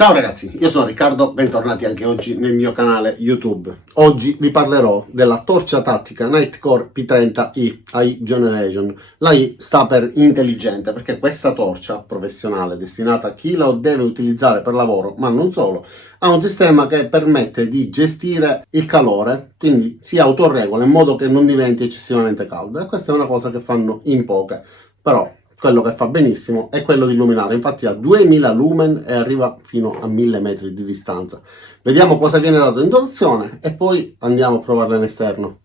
Ciao ragazzi, io sono Riccardo, bentornati anche oggi nel mio canale YouTube. Oggi vi parlerò della torcia tattica Nightcore P30i AI Generation. La I sta per intelligente perché questa torcia professionale destinata a chi la deve utilizzare per lavoro, ma non solo, ha un sistema che permette di gestire il calore, quindi si autoregola in modo che non diventi eccessivamente caldo. E questa è una cosa che fanno in poche, però quello che fa benissimo è quello di illuminare, infatti ha 2000 lumen e arriva fino a 1000 metri di distanza. Vediamo cosa viene dato in dotazione e poi andiamo a provarla in esterno.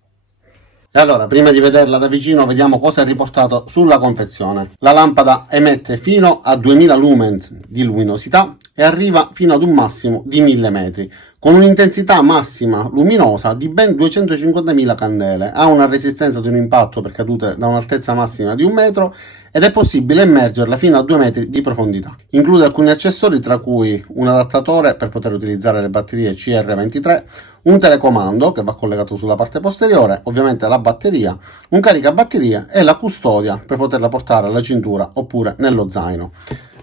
E allora, prima di vederla da vicino, vediamo cosa è riportato sulla confezione. La lampada emette fino a 2000 lumen di luminosità e arriva fino ad un massimo di 1000 metri, con un'intensità massima luminosa di ben 250.000 candele. Ha una resistenza di un impatto per cadute da un'altezza massima di 1 metro ed è possibile immergerla fino a 2 metri di profondità. Include alcuni accessori, tra cui un adattatore per poter utilizzare le batterie CR23, un telecomando che va collegato sulla parte posteriore, ovviamente la batteria, un caricabatterie e la custodia per poterla portare alla cintura oppure nello zaino.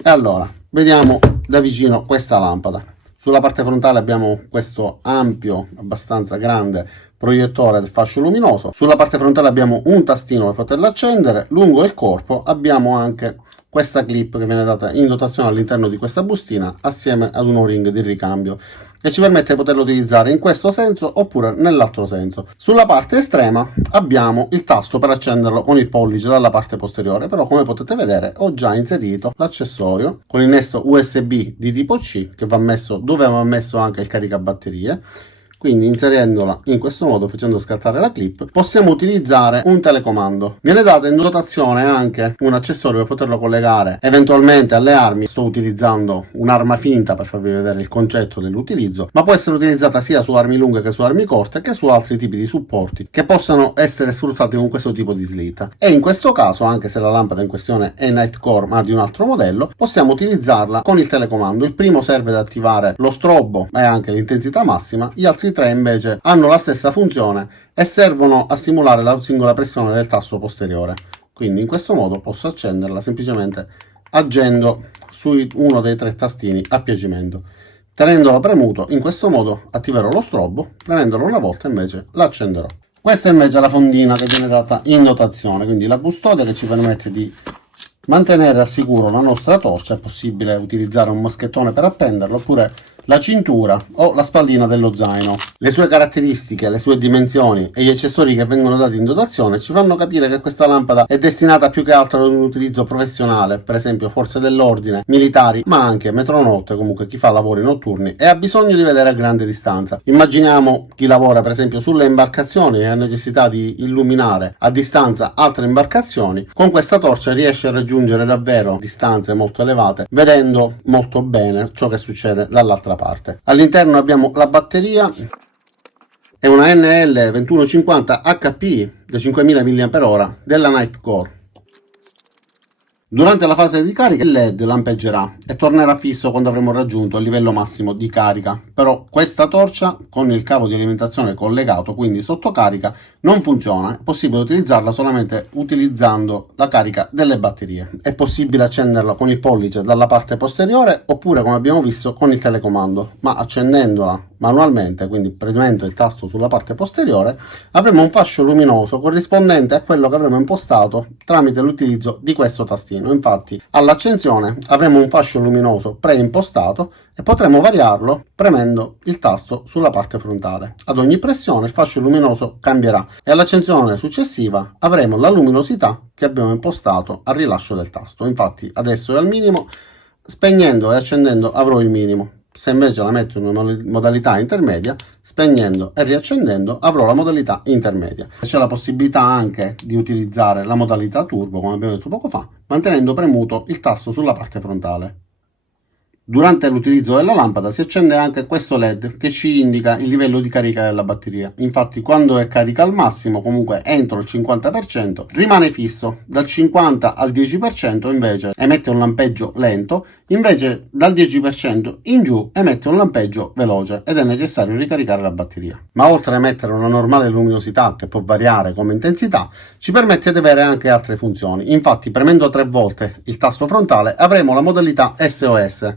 E allora, vediamo da vicino questa lampada. Sulla parte frontale abbiamo questo ampio, abbastanza grande proiettore del fascio luminoso. Sulla parte frontale abbiamo un tastino per poterla accendere. Lungo il corpo abbiamo anche questa clip che viene data in dotazione all'interno di questa bustina assieme ad un O-ring di ricambio che ci permette di poterlo utilizzare in questo senso oppure nell'altro senso. Sulla parte estrema abbiamo il tasto per accenderlo con il pollice dalla parte posteriore, però come potete vedere ho già inserito l'accessorio con innesto USB di tipo C che va messo dove va messo anche il caricabatterie. Quindi inserendola in questo modo, facendo scattare la clip, possiamo utilizzare un telecomando. Viene data in dotazione anche un accessorio per poterlo collegare eventualmente alle armi. Sto utilizzando un'arma finta per farvi vedere il concetto dell'utilizzo, ma può essere utilizzata sia su armi lunghe che su armi corte che su altri tipi di supporti che possano essere sfruttati con questo tipo di slitta. E in questo caso, anche se la lampada in questione è Nightcore ma di un altro modello, possiamo utilizzarla con il telecomando. Il primo serve ad attivare lo strobo e anche l'intensità massima, gli altri tre invece hanno la stessa funzione e servono a simulare la singola pressione del tasto posteriore. Quindi in questo modo posso accenderla semplicemente agendo su uno dei tre tastini a piacimento. Tenendolo premuto in questo modo attiverò lo strobo, premendolo una volta invece l'accenderò. Questa è invece la fondina che viene data in dotazione, quindi la custodia che ci permette di mantenere al sicuro la nostra torcia. È possibile utilizzare un moschettone per appenderlo oppure la cintura o la spallina dello zaino. Le sue caratteristiche, le sue dimensioni e gli accessori che vengono dati in dotazione ci fanno capire che questa lampada è destinata più che altro ad un utilizzo professionale, per esempio forze dell'ordine, militari, ma anche metronotte, comunque chi fa lavori notturni e ha bisogno di vedere a grande distanza. Immaginiamo chi lavora per esempio sulle imbarcazioni e ha necessità di illuminare a distanza altre imbarcazioni. Con questa torcia riesce a raggiungere davvero distanze molto elevate, vedendo molto bene ciò che succede dall'altra parte. All'interno abbiamo la batteria, è una NL2150 HP da 5000 mAh della Nightcore. Durante la fase di carica il LED lampeggerà e tornerà fisso quando avremo raggiunto il livello massimo di carica, però questa torcia con il cavo di alimentazione collegato, quindi sotto carica, non funziona. È possibile utilizzarla solamente utilizzando la carica delle batterie. È possibile accenderla con il pollice dalla parte posteriore oppure, come abbiamo visto, con il telecomando, ma accendendola manualmente, quindi premendo il tasto sulla parte posteriore, avremo un fascio luminoso corrispondente a quello che avremo impostato tramite l'utilizzo di questo tastino. Infatti all'accensione avremo un fascio luminoso preimpostato e potremo variarlo premendo il tasto sulla parte frontale. Ad ogni pressione il fascio luminoso cambierà e all'accensione successiva avremo la luminosità che abbiamo impostato al rilascio del tasto. Infatti adesso è al minimo, spegnendo e accendendo avrò il minimo. Se invece la metto in una modalità intermedia, spegnendo e riaccendendo avrò la modalità intermedia. C'è la possibilità anche di utilizzare la modalità turbo, come abbiamo detto poco fa, mantenendo premuto il tasto sulla parte frontale. Durante l'utilizzo della lampada si accende anche questo LED che ci indica il livello di carica della batteria. Infatti quando è carica al massimo, comunque entro il 50%, rimane fisso. Dal 50 al 10% invece emette un lampeggio lento, invece dal 10% in giù emette un lampeggio veloce ed è necessario ricaricare la batteria. Ma oltre a emettere una normale luminosità che può variare come intensità, ci permette di avere anche altre funzioni. Infatti premendo 3 volte il tasto frontale avremo la modalità SOS.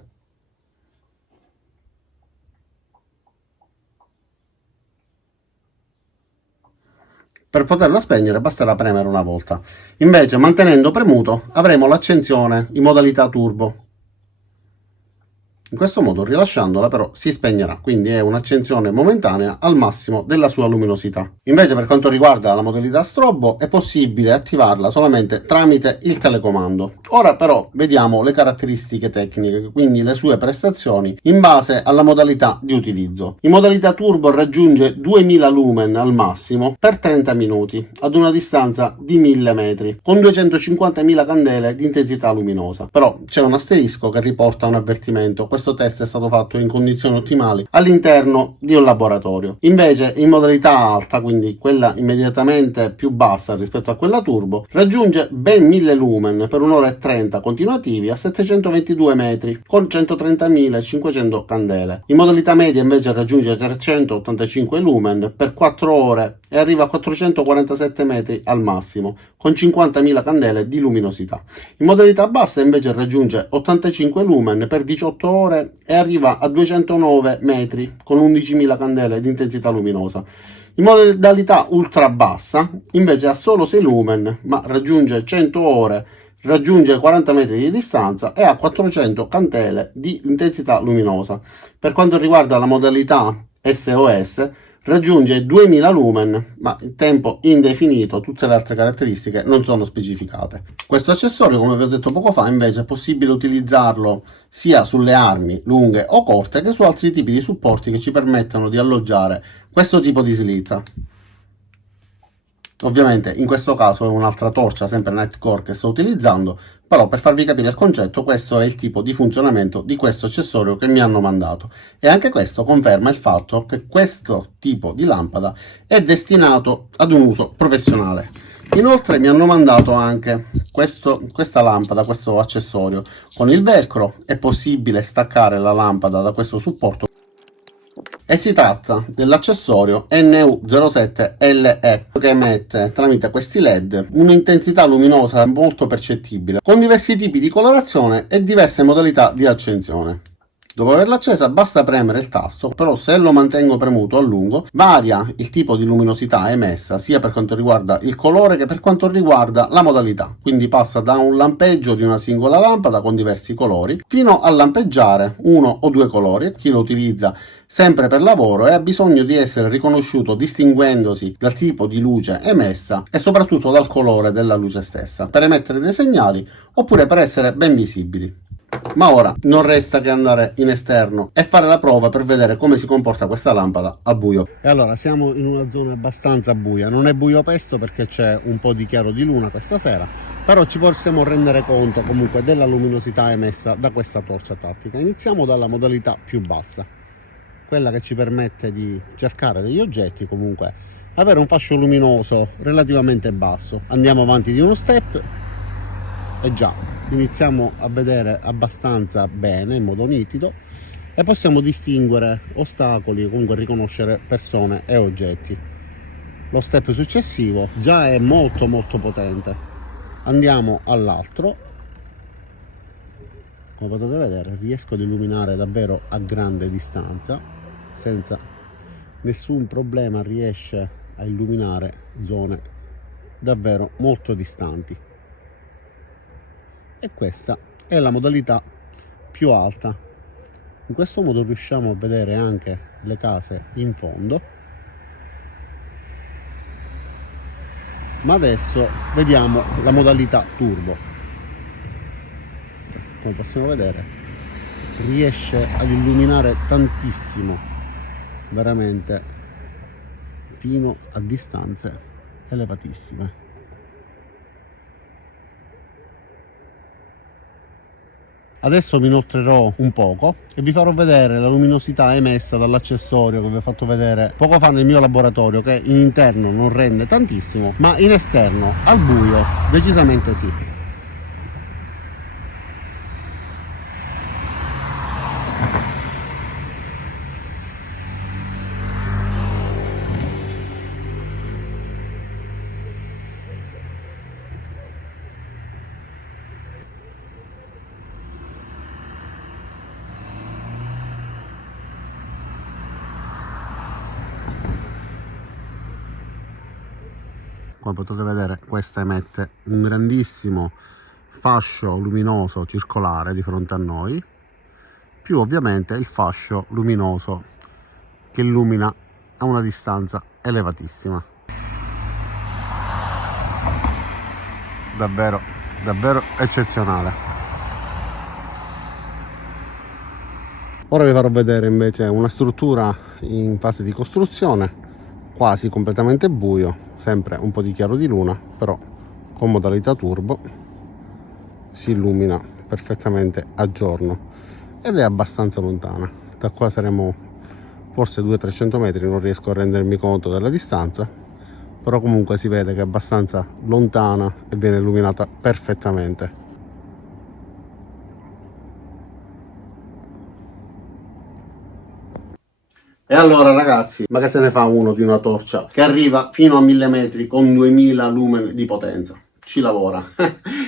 Per poterla spegnere basterà premere una volta. Invece, mantenendo premuto, avremo l'accensione in modalità turbo. In questo modo, rilasciandola, però, si spegnerà, quindi è un'accensione momentanea al massimo della sua luminosità. Invece, per quanto riguarda la modalità strobo, è possibile attivarla solamente tramite il telecomando. Ora, però, vediamo le caratteristiche tecniche, quindi le sue prestazioni, in base alla modalità di utilizzo. In modalità turbo raggiunge 2000 lumen al massimo per 30 minuti, ad una distanza di 1000 metri, con 250.000 candele di intensità luminosa. Però c'è un asterisco che riporta un avvertimento. Questo test è stato fatto in condizioni ottimali all'interno di un laboratorio. Invece in modalità alta, quindi quella immediatamente più bassa rispetto a quella turbo, raggiunge ben 1000 lumen per un'ora e 30 continuativi a 722 metri con 130.500 candele. In modalità media invece raggiunge 385 lumen per 4 ore e arriva a 447 metri al massimo con 50.000 candele di luminosità. In modalità bassa invece raggiunge 85 lumen per 18 ore e arriva a 209 metri con 11.000 candele di intensità luminosa. In modalità ultra bassa invece ha solo 6 lumen, ma raggiunge 100 ore, raggiunge 40 metri di distanza e ha 400 candele di intensità luminosa. Per quanto riguarda la modalità SOS, raggiunge 2000 lumen, ma il tempo indefinito, tutte le altre caratteristiche non sono specificate. Questo accessorio, come vi ho detto poco fa, invece è possibile utilizzarlo sia sulle armi lunghe o corte che su altri tipi di supporti che ci permettono di alloggiare questo tipo di slitta. Ovviamente in questo caso è un'altra torcia, sempre Nightcore, che sto utilizzando, però per farvi capire il concetto, questo è il tipo di funzionamento di questo accessorio che mi hanno mandato, e anche questo conferma il fatto che questo tipo di lampada è destinato ad un uso professionale. Inoltre mi hanno mandato anche questa lampada, questo accessorio con il velcro. È possibile staccare la lampada da questo supporto e si tratta dell'accessorio NU07LE che emette tramite questi LED un'intensità luminosa molto percettibile con diversi tipi di colorazione e diverse modalità di accensione. Dopo averla accesa basta premere il tasto, però se lo mantengo premuto a lungo varia il tipo di luminosità emessa sia per quanto riguarda il colore che per quanto riguarda la modalità, quindi passa da un lampeggio di una singola lampada con diversi colori fino a lampeggiare uno o due colori. Chi lo utilizza sempre per lavoro e ha bisogno di essere riconosciuto distinguendosi dal tipo di luce emessa e soprattutto dal colore della luce stessa, per emettere dei segnali oppure per essere ben visibili. Ma ora non resta che andare in esterno e fare la prova per vedere come si comporta questa lampada al buio. E allora siamo in una zona abbastanza buia, non è buio pesto perché c'è un po' di chiaro di luna questa sera, però ci possiamo rendere conto comunque della luminosità emessa da questa torcia tattica. Iniziamo dalla modalità più bassa, quella che ci permette di cercare degli oggetti, comunque avere un fascio luminoso relativamente basso. Andiamo avanti di uno step e già iniziamo a vedere abbastanza bene in modo nitido e possiamo distinguere ostacoli o comunque riconoscere persone e oggetti. Lo step successivo già è molto potente. Andiamo all'altro. Come potete vedere riesco ad illuminare davvero a grande distanza senza nessun problema, riesce a illuminare zone davvero molto distanti. E questa è la modalità più alta. In questo modo riusciamo a vedere anche le case in fondo. Ma adesso vediamo la modalità turbo. Come possiamo vedere riesce ad illuminare tantissimo, veramente fino a distanze elevatissime. Adesso mi inoltrerò un poco e vi farò vedere la luminosità emessa dall'accessorio che vi ho fatto vedere poco fa nel mio laboratorio, che in interno non rende tantissimo, ma in esterno al buio decisamente sì. come potete vedere questa emette un grandissimo fascio luminoso circolare di fronte a noi, più ovviamente il fascio luminoso che illumina a una distanza elevatissima. Davvero eccezionale. Ora vi farò vedere invece una struttura in fase di costruzione, quasi completamente buio, sempre un po' di chiaro di luna, però con modalità turbo si illumina perfettamente a giorno ed è abbastanza lontana. Da qua saremo forse 200-300 metri, non riesco a rendermi conto della distanza, però comunque si vede che è abbastanza lontana e viene illuminata perfettamente. E allora ragazzi, ma che se ne fa uno di una torcia che arriva fino a 1000 metri con 2000 lumen di potenza? Ci lavora.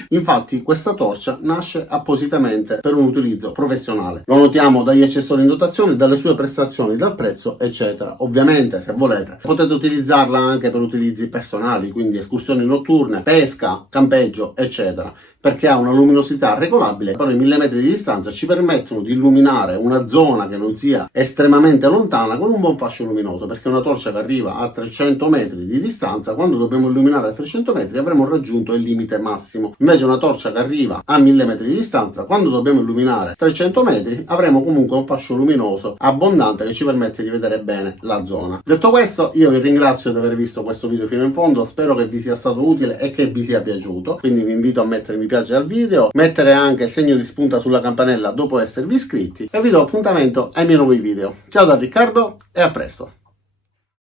Infatti questa torcia nasce appositamente per un utilizzo professionale. Lo notiamo dagli accessori in dotazione, dalle sue prestazioni, dal prezzo, eccetera. Ovviamente, se volete, potete utilizzarla anche per utilizzi personali, quindi escursioni notturne, pesca, campeggio, eccetera, perché ha una luminosità regolabile, però i 1000 metri di distanza ci permettono di illuminare una zona che non sia estremamente lontana con un buon fascio luminoso, perché una torcia che arriva a 300 metri di distanza, quando dobbiamo illuminare a 300 metri avremo raggiunto il limite massimo. Invece una torcia che arriva a 1000 metri di distanza, quando dobbiamo illuminare 300 metri avremo comunque un fascio luminoso abbondante che ci permette di vedere bene la zona. Detto questo, io vi ringrazio di aver visto questo video fino in fondo, spero che vi sia stato utile e che vi sia piaciuto, quindi vi invito a mettere mi piace al video, mettere anche il segno di spunta sulla campanella dopo esservi iscritti e vi do appuntamento ai miei nuovi video. Ciao da Riccardo e a presto!